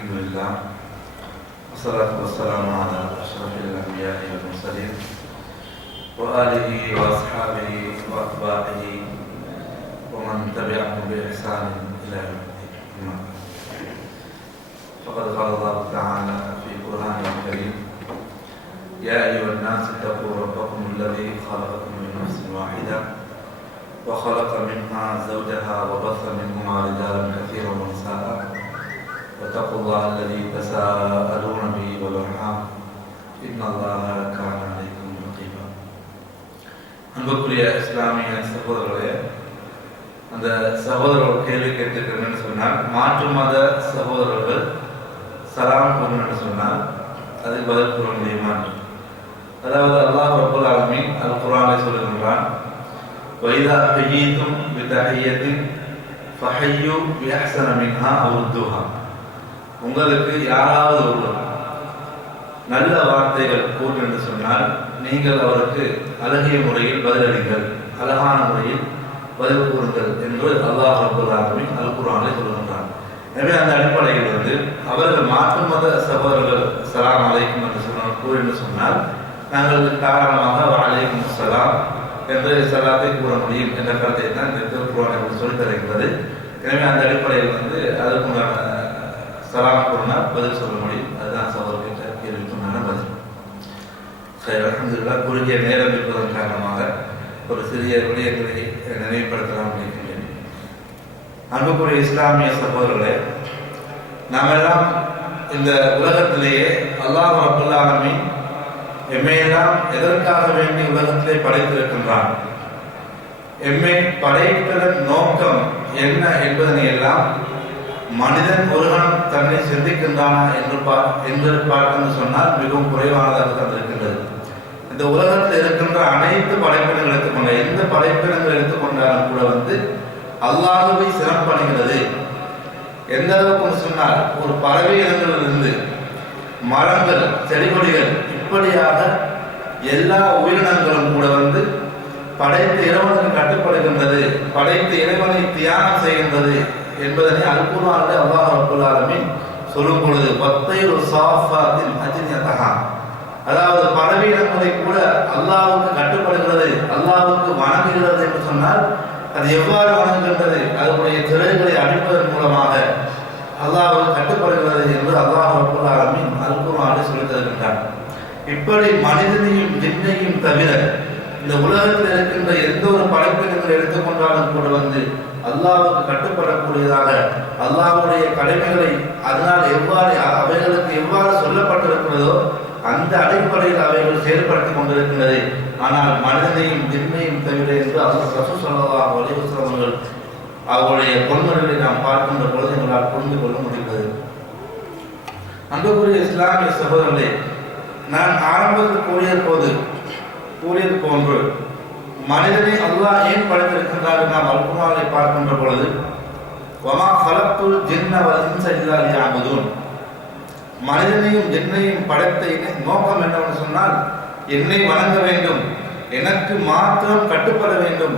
الحمد لله والصلاة والسلام على أشرف الأنبياء والمرسلين وآله وأصحابه وأتباعه ومن تبعهم بإحسان إلى يوم الدين. فقد قال الله تعالى في قرآنه الكريم: يا أيها الناس اتقوا ربكم الذي خلقكم من نفس واحدة وخلق منها زوجها وبث منهما رجالا كثيرا ونساء واتقوا الله الذي تساءلون به والأرحام إن الله كان عليكم رقيبا. அன்புக்குரிய இஸ்லாமிய சகோதரர்களே, அந்த சகோதரர்கள் கேள்வி கேட்டிருக்கிறேன்னு சொன்னால், மாற்று மத சகோதரர்கள் சலாம் கூறணும்னு சொன்னால் அதுக்கு பதில் கூற முடியுமா? அதாவது அல்லாஹ் ரப்பல் ஆலமீன் அல் குர்ஆனை சொல்லுகின்றான்: வைதா ஹய்யிதும் பிதஹியத்தின் ஃபஹய்யு பிஅஹ்ஸன மின்ஹா அவ் ருத்துஹா. உங்களுக்கு யாராவது ஒருவர் நல்ல வார்த்தைகள் கூறு என்று சொன்னால் நீங்கள் அவருக்கு அழகிய முறையில் பதிலளிங்கள், அழகான முறையில் பதில் கூறுங்கள் என்று அல்லாஹ் ரப்பல் ஆலமீன் அல் குர்ஆனை சொல்லுகின்றான். எனவே அந்த அடிப்படையில் அவர்கள் மாற்று மத சகோதரர்கள் ஸலாம் அலைக்கும் என்று கூறு என்று சொன்னால் நாங்கள் தாராளமாக வஅலைக்கும் ஸலாம் என்று சலாத்தை கூற முடியும் என்ற கருத்தை தான் இந்த திருக்குர்ஆன் சொல்லித் தருகிறது. எனவே அந்த அடிப்படையில் அதற்கு சலாம் கூறினால் பதில் சொல்ல முடியும். அதுதான் சகோதரர்கிட்ட கேள்விக்குண்டான பதில். அல்ஹம்துலில்லாஹ், குறுகிய நேரம் இருப்பதன் காரணமாக ஒரு சிறிய விடயங்களை நினைவுபடுத்தலாம் இருக்கின்றேன். அன்புக்குரிய இஸ்லாமிய சகோதரர்களே, நாம் எல்லாம் இந்த உலகத்திலேயே அல்லாஹ் ரப்பல் ஆலமீன் எம்மையெல்லாம் எதற்காக வேண்டி உலகத்திலே படைத்திருக்கின்றான், எம்மை படைத்ததன் நோக்கம் என்ன என்பதனை எல்லாம் மனிதன் ஒருவன் தன்னை சிந்திக்கின்றானா என்று பார்த்து சொன்னால் மிகவும் குறைவானதாக தந்திருக்கின்றது. இந்த உலகத்தில் இருக்கின்ற அனைத்து படைப்பினங்கள் எடுத்துக்கொண்ட எந்த படைப்பினங்கள் எடுத்துக்கொண்டாலும் கூட அல்லாஹ்வை சிறப்படைகிறது. எந்த அளவுக்கு சொன்னால், ஒரு பறவை இனங்களிலிருந்து மரங்கள், செடிகொடிகள், இப்படியாக எல்லா உயிரினங்களும் கூட படைத்த இறைவனுக்கு கட்டுப்படுகின்றது, படைத்த இறைவனை தியானம் செய்கின்றது என்பதனை அல் குர்ஆனில் அல்லாஹ் ரப்பல் ஆலமீன் சொல்லும் பொழுது வத்தைரு சாஃபாத்தின் அஜ்னியதஹா, அதாவது பறவை இனங்களை கூட அல்லாஹ்வுக்கு கட்டுப்படுகிறது, அல்லாஹ்வுக்கு வணங்குகிறது என்று சொன்னால் அது எவ்வாறு வணங்குகின்றது? அதனுடைய திரைகளை அழிப்பதன் மூலமாக அல்லாஹ்வுக்கு கட்டுப்படுகிறது என்று அல்லாஹ் ரப்பல் ஆலமீன் அல் குர்ஆனில் சொல்லித் தருகின்றார். இப்படி மனிதனையும் ஜின்னையும் தவிர இந்த உலகத்தில் இருக்கின்ற எந்த ஒரு படைப்பினங்களை எடுத்துக்கொண்டாலும் கூட அல்லாஹ்வுக்கு கட்டுப்படக்கூடியதாக அல்லாஹ்வுடைய கடமைகளை அதனால் எவ்வாறு அவைகளுக்கு எவ்வாறு சொல்லப்பட்டிருக்கிறதோ அந்த அடிப்படையில் அவைகள் செயல்படுத்திக் கொண்டிருக்கின்றது. ஆனால் மனிதனையும் ஜின்னையும் தவிர என்று ரசூல் ஸல்லல்லாஹு அலைஹி வஸல்லம் அவர்கள் அவருடைய பொன்மொழிகளை நாம் பார்க்கின்ற பொழுது எங்களால் புரிந்து கொள்ள முடிகிறது. அன்புக்குரிய இஸ்லாமிய சகோதரர்களே, நான் ஆரம்பத்தில் கூறியது போன்று மனிதனை அல்லாஹ் ஏன் படைத்திருக்கின்றார் நாம் அல் குர்ஆனை பார்க்கின்ற பொழுது வமா ஹலக்துல் ஜின்ன வல் இன்ஸ இல்லா லியஅபுதூன், மனிதனையும் ஜின்னையும் படைத்த நோக்கம் என்னவென்று சொன்னால் என்னை வணங்க வேண்டும், எனக்கு மாத்திரம் கட்டுப்பட வேண்டும்,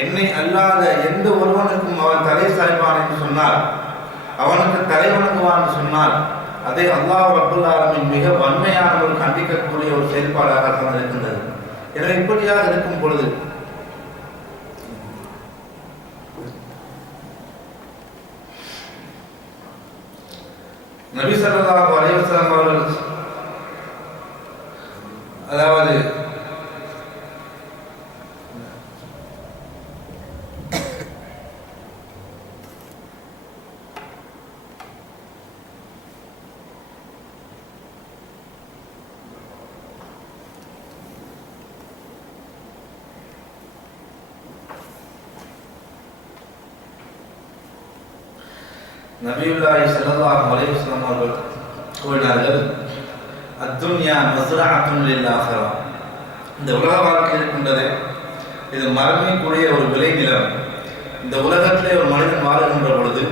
என்னை அல்லாத எந்த ஒருவனுக்கும் அவன் தலை சாய்ப்பான் என்று சொன்னால், அவனுக்கு தலை வணங்குவான் என்று சொன்னால் அதை அல்லாஹ் ரப்பல் ஆலமீன் மிக வன்மையான ஒரு கண்டிக்கக்கூடிய ஒரு செயல்பாடாக தான் இருக்கின்றது. எனவே இப்படியாக இருக்கும் பொழுது நபி ஸல்லல்லாஹு அலைஹி வஸல்லம் அவர்கள் அதாவது நபியுல்லாஹி ஸல்லல்லாஹு அலைஹி வஸல்லம் அவர்கள் கூறினார்கள்: அத்துன்யா மஸ்ரஅத்துன் லில் ஆখিরা, இந்த உலக வாழ்க்கை இருக்கின்றது இது மறுமைக்குரிய ஒரு விளைநிலம். இந்த உலகத்திலே ஒரு மனிதன் வாழுகின்ற பொழுது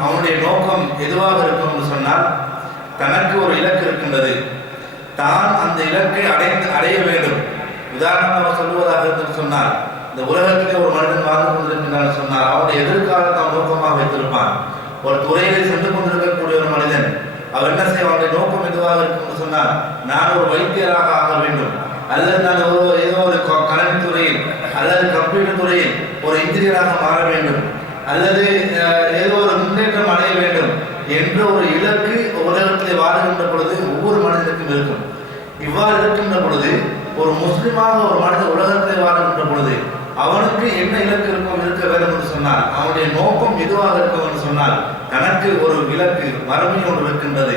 அவனுடைய நோக்கம் எதுவாக இருக்கும் என்று சொன்னால், தனக்கு ஒரு இலக்கு இருக்கின்றது, தான் அந்த இலக்கை அடைய வேண்டும். உதாரணமாக சொல்லுவதாக சொன்னால், இந்த உலகத்திலே ஒரு மனிதன் வாழ்ந்து கொண்டிருக்கின்றான் சொன்னால் அவனுடைய எதிர்காலத்தை நோக்கமாக வைத்திருப்பான். ஒரு துறையில் சென்று கொண்டிருக்கக்கூடிய ஒரு மனிதன் அவர் என்ன செய்வாங்க, நோக்கம் எதுவாக இருக்கும் சொன்னால், நான் ஒரு வைத்தியராக ஆக வேண்டும், அல்லது நான் ஏதோ ஒரு கணினி துறையில் அல்லது கம்ப்யூட்டர் துறையில் ஒரு இன்ஜினியராக மாற வேண்டும், அல்லது ஏதோ ஒரு முன்னேற்றம் அடைய வேண்டும் என்ற ஒரு இலக்கு உலகத்திலே வாழுகின்ற பொழுது ஒவ்வொரு மனிதனுக்கும் இருக்கும். இவ்வாறு இருக்கின்ற பொழுது ஒரு முஸ்லிமாக ஒரு மனிதன் உலகத்திலே வாழுகின்ற பொழுது அவனுக்கு என்ன இலக்கு இருக்க வேண்டும் என்று சொன்னால், அவனுடைய நோக்கம் எதுவாக இருக்கும் என்று சொன்னால், தனக்கு ஒரு இலக்கு மறுமை ஒன்று இருக்கின்றது,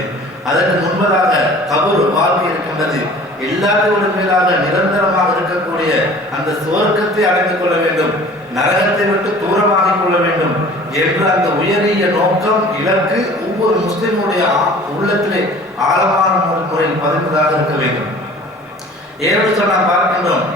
அதற்கு முன்பதாக கபர் வாழ்க்கை இருக்கின்றது, எல்லாத்தோடு மேலாக நிரந்தரமாக இருக்கக்கூடிய அந்த சுவர்க்கத்தை அடைந்து கொள்ள வேண்டும், நரகத்தை விட்டு தூரமாகிக் கொள்ள வேண்டும் என்ற அந்த உயரிய நோக்கம் இலக்கு ஒவ்வொரு முஸ்லிமுடைய உள்ளத்திலே ஆழமான முறையில் பதிந்ததாக இருக்க வேண்டும். ஏன்னு சொன்னால் பார்க்கின்றோம்,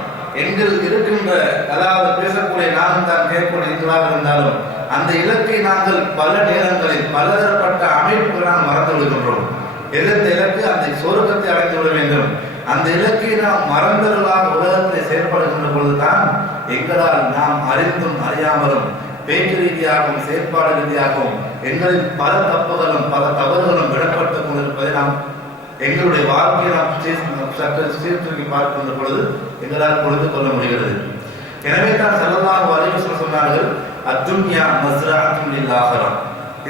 எங்கள் இருக்கின்ற அதாவது பேசக்கூடிய நானும் தான் கேட்கக்கூடிய நீங்களாக இருந்தாலும் அந்த இலக்கை நாங்கள் பல நேரங்களில் பலதரப்பட்ட அமைப்புகளால் மறந்து விடுகின்றோம். எதிர்த்த இலக்கு அந்த சொர்க்கத்தை அடைந்து விட வேண்டும். அந்த இலக்கை நாம் மறந்தவர்களாக உலகத்தில் செயல்படுகின்ற பொழுதுதான் எங்களால் நாம் அறிந்தும் அறியாமலும் பேச்சு ரீதியாகவும் செயற்பாடு ரீதியாகவும் எங்களில் பல தப்புகளும் பல தவறுகளும் விடப்பட்டுக் கொண்டிருப்பதை நாம் எங்களுடைய வாழ்க்கையை நாம் சற்று சீர்தூக்கி பார்க்கின்ற பொழுது எங்களால் புரிந்து கொள்ள முடிகிறது. எனவே தான் ஸல்லல்லாஹு அலைஹி வஸல்லம் சொன்னார்கள், அத்துன்யா மஸ்ரஅத்துன் லில் ஆஹிரா,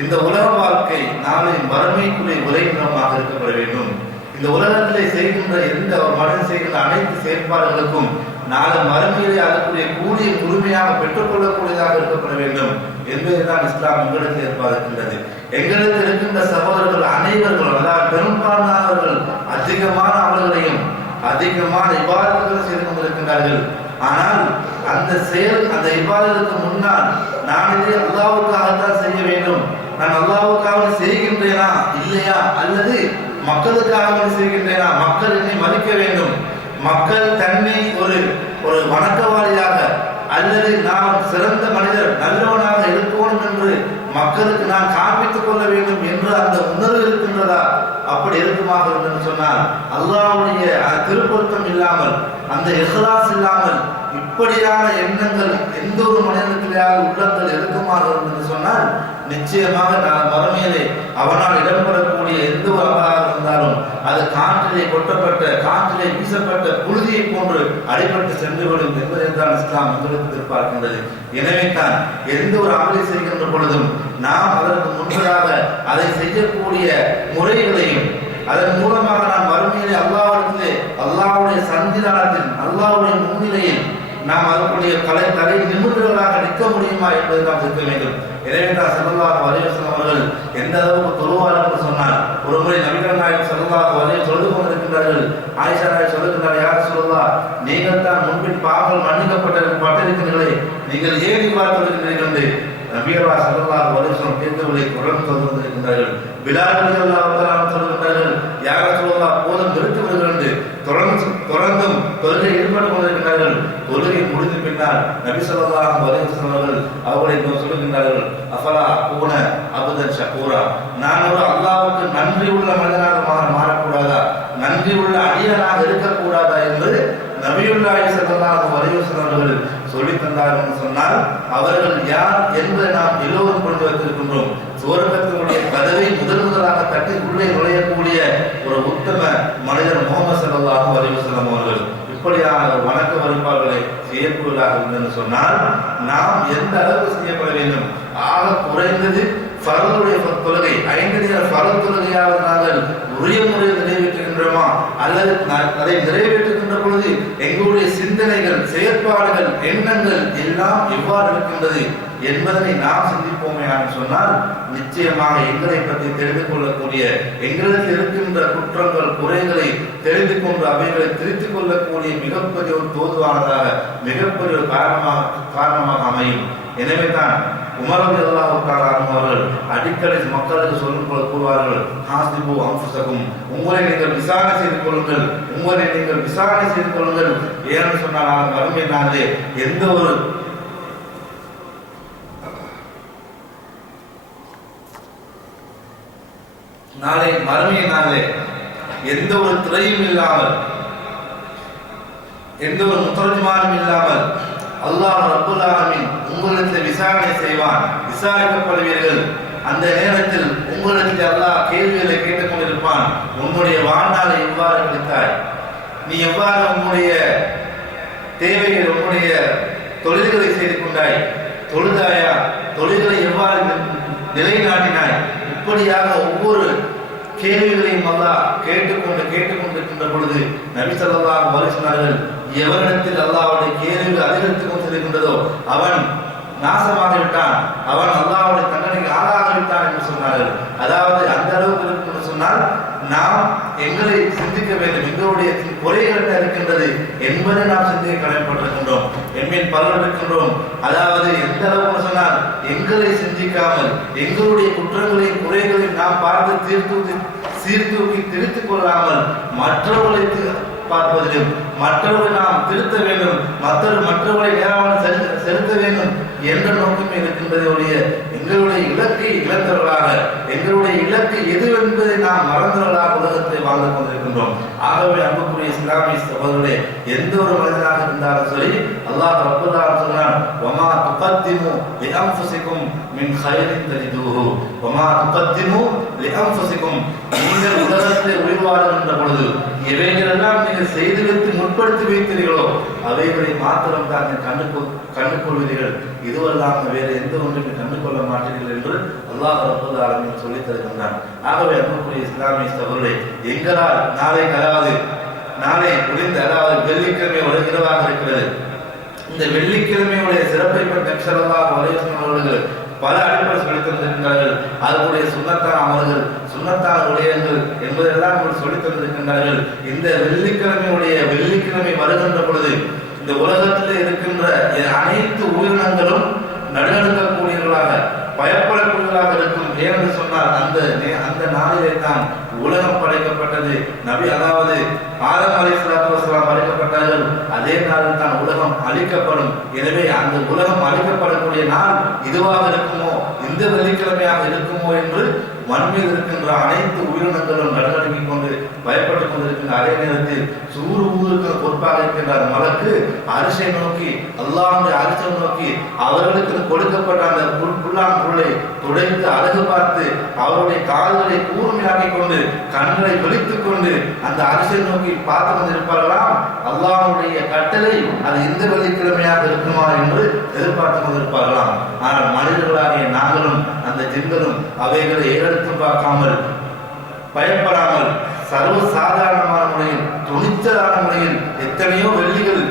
இந்த உலக வாழ்க்கை நாளை மறுமைக்குரிய உரையிடமாக இருக்கப்பட வேண்டும். இந்த உலகத்திலே செய்கின்ற எந்த ஒரு மனிதன் செய்கின்ற அனைத்து செயற்பாடுகளுக்கும் நாளை மறுமையிலே அதற்குரிய கூடிய முழுமையாக பெற்றுக்கொள்ளக்கூடியதாக இருக்கப்பட வேண்டும் என்பதுதான் இஸ்லாம் எங்களுக்கு எதிர்பார்க்கின்றது. எங்களுக்கு இருக்கின்ற சகோதரர்கள் அனைவர்களும், அதாவது பெரும்பாலானவர்கள் அதிகமான அமல்களையும் அதிகமான இபாதத்துகளை செய்து கொண்டிருக்கின்றார்கள். ஆனால் அந்த செயல் அந்த இபாதத்துக்கு முன்னால் நான் இதை அல்லாஹ்வுக்காகத்தான் செய்ய வேண்டும், நான் அல்லாஹ்வுக்காக செய்கின்றேனா இல்லையா, அல்லது மக்களுக்காக செய்கின்றேனா, மக்கள் என்னை மதிக்க வேண்டும், மக்கள் தன்னை ஒரு வணக்கவாளியாக அல்லது நான் சிறந்த மனிதர் நல்லவனாக இருக்கணும் என்று மக்களுக்கு நான் காண்பித்துக் கொள்ள வேண்டும் என்று அந்த உணர்வு இருக்கின்றதா? அப்படி இருக்குமாக என்று சொன்னால் அல்லாஹ்வுடைய திருப்பொருத்தம் இல்லாமல் அந்த இஹ்லாஸ் இல்லாமல் இப்படியான எண்ணங்கள் எந்த ஒரு மனிதனுக்குள்ளாக உள்ளங்கள் இருக்குமாக என்று சொன்னால் நிச்சயமாக நான் மறுமையிலே அவனால் இடம்பெறக்கூடிய எந்த ஒரு அமலாக இருந்தாலும் அது காற்றிலே கொட்டப்பட்ட காற்றிலே வீசப்பட்ட புழுதியை போன்று அடிபட்டு சென்றுவிடும் என்பதைத்தான் இஸ்லாம் எங்களுக்கு எதிர்பார்க்கின்றது. எனவே தான் எந்த ஒரு அமலை செய்கின்ற பொழுதும் நாம் அதற்கு முன்பதாக அதை செய்யக்கூடிய முறைகளையும் அதன் மூலமாக நான் மறுமையிலே அல்லாஹ்விடத்திலே அல்லாஹ்வுடைய சன்னிதானத்தில் அல்லாஹ்வுடைய முன்னிலையில் நாம் அதற்குடைய தலை நிமிடங்களாக நிற்க முடியுமா என்பதை நாம் இருக்க வேண்டும். எனவே தான் ஸல்லல்லாஹு அலைஹி வஸல்லம் அவர்கள் எந்த அளவுக்கு தொழுவார்கள் என்று சொன்னால், ஒரு முறை நபிகள் நாயகம் ஸல்லல்லாஹு அலைஹி தொழுது கொண்டிருக்கின்றார்கள். ஆயிஷா நாயகி சொல்லுகிறார், யா ரசூலல்லாஹ், நீங்கள் தான் முன்பின் பாவங்கள் மன்னிக்கப்பட்டிருக்கிறீர்களே, நீங்கள் ஏன் இவ்வாறு தொழுகிறீர்கள் என்று நபிகள் ஸல்லல்லாஹு அலைஹி வஸல்லம் கேட்கவில்லை, தொடர்ந்து சொல்லியிருக்கின்றார்கள். பிலால் ரலியல்லாஹு தஆலா சொல்லுகிறார்கள், யா ரசூலல்லாஹ், போதும் நிறுத்தி விடுங்கள், தொடர்ந்தும் தொழுகை ஈடுபட்டுக் கொண்டிருக்கிறார்கள். தொழுகை முடிந்த பின்னால் நபி ஸல்லல்லாஹு அலைஹி வஸல்லம் அவர்கள் அவர்களை சொல்லுகின்றார்கள், அஃபலா அகூன அப்தன் ஷகூரா, நான் ஒரு அல்லாஹ்வுக்கு நன்றி உள்ள மனிதனாக மாறக்கூடாதா, நன்றி உள்ள அடியானாக இருக்கக்கூடாதா என்று நபியுல்லாஹி ஸல்லல்லாஹு அலைஹி வஸல்லம் அவர்கள் சொல்லி தந்தார்கள் சொன்னால் அவர்கள் யார் என்பதை நாம் எல்லோரும் கொண்டு வைத்திருக்கின்றோம். சுவர்க்கத்தினுடைய கதவை முதலாக தட்டி உள்ளே நுழையக்கூடிய ஒரு உத்தம மனிதர் முஹம்மது ஸல்லல்லாஹு அலைஹி வஸல்லம் அவர்கள். இப்படியான வணக்க வழிபாடுகளை செய்யக்கூடியதாக இருந்தது சொன்னால் நாம் எந்த அளவுக்கு செய்யப்பட வேண்டும்? ஆக குறைந்தது ஃபர்துடைய தொழுகை 5 நேர ஃபர்து தொழுகையாக நாங்கள் உரிய முறையில் நிறைவேற்றுகின்றோமா, அல்லது அதை நிறைவேற்றுகின்ற பொழுது எங்களுடைய சிந்தனைகள் செயற்பாடுகள் எண்ணங்கள் எல்லாம் எவ்வாறு இருக்கின்றது என்பதனை நாம் சிந்திப்போமே சொன்னால் நிச்சயமாக எங்களை பற்றி தெரிந்து கொள்ளக்கூடிய எங்களுக்கு இருக்கின்ற குற்றங்கள் குறைகளை தெரிந்து கொண்டு அவைகளை திருத்திக் கொள்ளக்கூடிய மிகப்பெரிய ஒரு தோதுவானதாக மிகப்பெரிய ஒரு காரணமாக அமையும். எனவே தான் உமர் ரலியல்லாஹு தஆலா அவர்கள் அடிக்கடி மக்களுக்கு சொல்லும் போது கூறுவார்கள், ஹாஸிபு அன்ஃபுஸகும், உங்களை நீங்கள் விசாரணை செய்து கொள்ளுங்கள், உங்களை நீங்கள் விசாரணை செய்து கொள்ளுங்கள். ஏன்னு சொன்னால் மறுமை நாளே எந்த ஒரு நாளை மறுமை நாளே எந்த ஒரு திரையும் இல்லாமல் எந்த ஒரு முத்தர்ஜுமானும் இல்லாமல் அல்லாஹ் ரப்புல் ஆலமீன் உங்களுக்கு விசாரணை செய்வான். விசாரிக்கப்படுவீர்கள். அந்த நேரத்தில் உங்களுக்கு அல்லாஹ் கேள்விகளை கேட்டுக் கொண்டிருப்பான். உன்னுடைய வாழ்நாளை எவ்வாறு கழித்தாய், நீ எவ்வாறு உன்னுடைய தேவைகள் உன்னுடைய தொழில்களை செய்து கொண்டாய், தொழுதாயா, தொழில்களை எவ்வாறு நிலைநாட்டினாய், இப்படியாக ஒவ்வொரு கேள்விகளையும் அல்லாஹ் கேட்டுக்கொண்டிருக்கின்ற பொழுது நபி ஸல்லல்லாஹு அலைஹி வஸல்லம் எவரிடத்தில் அல்லாஹ்வுடைய கேள்விகள் அதிகரித்துக் கொண்டிருக்கின்றதோ அவன் நாசமாக விட்டான், அவன் அல்லாஹ்வுடைய தண்டனைக்கு ஆளாக விட்டான் என்று சொன்னார்கள். அதாவது அந்த அளவுக்கு இருக்கும் என்று சொன்னால் நாம் எங்களை சிந்திக்க வேண்டும், எங்களுடைய குறைகள் இருக்கின்றது என்பதை நாம் சிந்திக்க கடமைப்பட்டிருக்கின்றோம், என்மேல் பலர் இருக்கின்றோம். அதாவது எந்த அளவுக்கு சொன்னால் எங்களை சிந்திக்காமல் எங்களுடைய குற்றங்களையும் குறைகளையும் நாம் பார்த்து சீர்தூக்கி திருத்திக் கொள்ளாமல் மற்றவர்களை பார்ப்பதிலும் மற்றவர்களை நாம் திருத்த வேண்டும், மற்றவர்களை நேராக செலுத்த வேண்டும் என்ற நோக்கமே இருக்கின்றதைய எங்களுடைய இலக்கை இழந்தவர்களாக, எங்களுடைய இலக்கு எது என்பதை நாம் மறந்தவர்களாக உலகத்தை வாழ்ந்து கொண்டிருக்கின்றோம். ஆகவே அன்புக்குரிய இஸ்லாமிய சகோதரர்களே, எந்த ஒரு மனிதனாக இருந்தாலும் சரி அல்லாஹ் ரப்பல் ஆலமீன் சொன்னான், வமா துகத்திமு லிஅன்ஃபுசிகும் மின் கைரின் தஜிதுஹு, வமா துகத்திமு லிஅன்ஃபுசிகும், நீங்கள் உலகத்தில் உயிர் வாழ்கின்ற பொழுது எவைகளெல்லாம் நீங்கள் செய்து வைத்து முற்படுத்தி வைத்தீர்களோ அவைகளை மாத்திரம் தான் கண்டுகொள்வீர்கள், இதுவெல்லாம் வேறு எந்த ஒன்றுமே கண்டுகொள்ள மாட்டீர்கள் என்று அல்லாஹ் ரப்பல் ஆலமீன் சொல்லித் தருகின்றான். ஆகவே அன்புக்குரிய இஸ்லாமிய சகோதரர்களே, எங்களால் நாளை முடிந்த அதாவது வெள்ளிக்கிழமை ஒரு இரவாக இருக்கிறது. இந்த வெள்ளிக்கிழமையுடைய சிறப்பை பற்றி நபி ஸல்லல்லாஹு அலைஹி வஸல்லம் அவர்கள் பல அடிப்படை சொல்லித் தந்திருக்கின்றார்கள். அதனுடைய சுன்னத்தான அமல்கள், சுன்னத்தான விடயங்கள் என்பதெல்லாம் சொல்லித் தந்திருக்கின்றார்கள். இந்த வெள்ளிக்கிழமை வருகின்ற பொழுது இந்த உலகத்தில் இருக்கின்ற அனைத்து உயிரினங்களும் நடுநடுக்கக்கூடியவர்களாக பயப்படக்கூடியவர்களாக இருக்கும். ஏனென்று சொன்னால் அந்த நாளிலே தான் உலகம் படைக்கப்பட்டது. நபி அதாவது ஆதம் அலைஹிஸ்ஸலாத்து வஸலாம் படைக்கப்பட்டார்கள். அதே நாளில் தான் உலகம் அழிக்கப்படும். எனவே அந்த உலகம் அழிக்கப்படக்கூடிய நாள் இதுவாக இருக்குமோ, இந்த வெள்ளிக்கிழமையாக இருக்குமோ என்று மண்மீது இருக்கின்ற அனைத்து உயிரினங்களும் நடுநடுங்கிக் கொண்டு பயப்பட்டுக் கொண்டிருக்கின்ற அதே நேரத்தில் சூறு ஊருக்கு பொறுப்பாக இருக்கின்ற மலக்கு அரிசை நோக்கி, அல்லாஹ்வுடைய அரிசை நோக்கி அவர்களுக்கு கொடுக்கப்பட்ட அந்த புல்லாங்குழலை துடைத்து அழகு பார்த்து அவருடைய கால்களை கூர்மையாக்கிக் கொண்டு கண்களை விழித்துக் கொண்டு அந்த அரிசை நோக்கி பார்த்து கொண்டிருப்பார்களாம். அல்லாஹ்வுடைய கட்டளை அது இந்த வெள்ளிக்கிழமையாக இருக்குமா என்று எதிர்பார்த்து கொண்டிருப்பார்களாம். ஆனால் மனிதர்களாகிய நாங்களும் அந்த ஜின்களும் அவைகளை ஏறெடுத்து பார்க்காமல் பயப்படாமல் சர்வ சாதாரணமான முறையில் துணிச்சலான முறையில் எத்தனையோ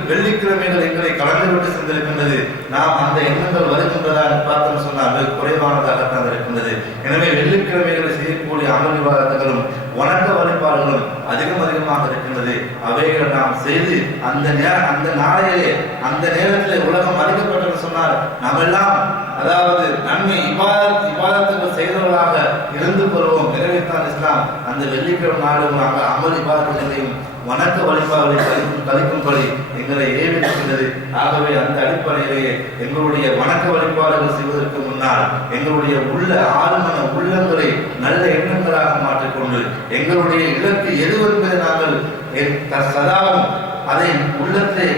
வெள்ளிக்கிழமைகள் எங்களை கலந்துவிட்டு சென்றிருக்கின்றது. நாம் அந்த எண்ணங்கள் வருகின்றதா பார்த்தோம் சொன்னால் அது குறைவானதாகத்தான் இருக்கின்றது. எனவே வெள்ளிக்கிழமைகளை செய்யக்கூடிய அமல் விவாதங்களும் வணக்க வழிபாடுகளும் அதிகமாக இருக்கின்றது. அவைகளை நாம் செய்து அந்த நாளையிலே அந்த நேரத்தில் உலகம் அளிக்கப்பட்டது சொன்னால் நாம் எல்லாம் அதாவது நன்மை இபாதத்துகள் செய்தவர்களாக இருந்து கொள்வோம். எனவே தான் இஸ்லாம் அந்த வெள்ளிக்கிழமை நாடு அமல் இபாதங்களையும் வணக்க வழிபாடுகளை கழிக்கும்படி எங்களை ஏவிருக்கின்றது. ஆகவே அந்த அடிப்படையிலேயே எங்களுடைய வணக்க வழிபாடுகள் செய்வதற்கு முன்னால் எங்களுடைய ஆழ்மன உள்ளங்களை நல்ல எண்ணங்களாக மாற்றிக்கொண்டு எங்களுடைய இலக்கு எது என்பதை நாங்கள் சதாவும் அதை உள்ளத்தை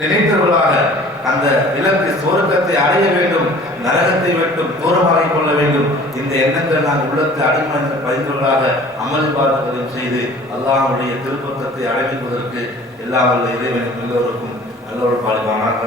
நினைத்தவர்களாக அந்த இலக்கு சொர்க்கத்தை அடைய வேண்டும், நரகத்தை விட்டும் தூரமாகிக் கொள்ள வேண்டும். இந்த எண்ணங்கள் நாங்கள் உள்ளத்தை அடிமனத்தில் பதிந்தவர்களாக அமல் பாதங்களையும் செய்து அல்லாஹ்வுடைய திருப்பத்தை அடைவதற்கு எல்லா வல்ல இறைவனும் எல்லோருக்கும் நல்ல ஒரு பாலிவானாக.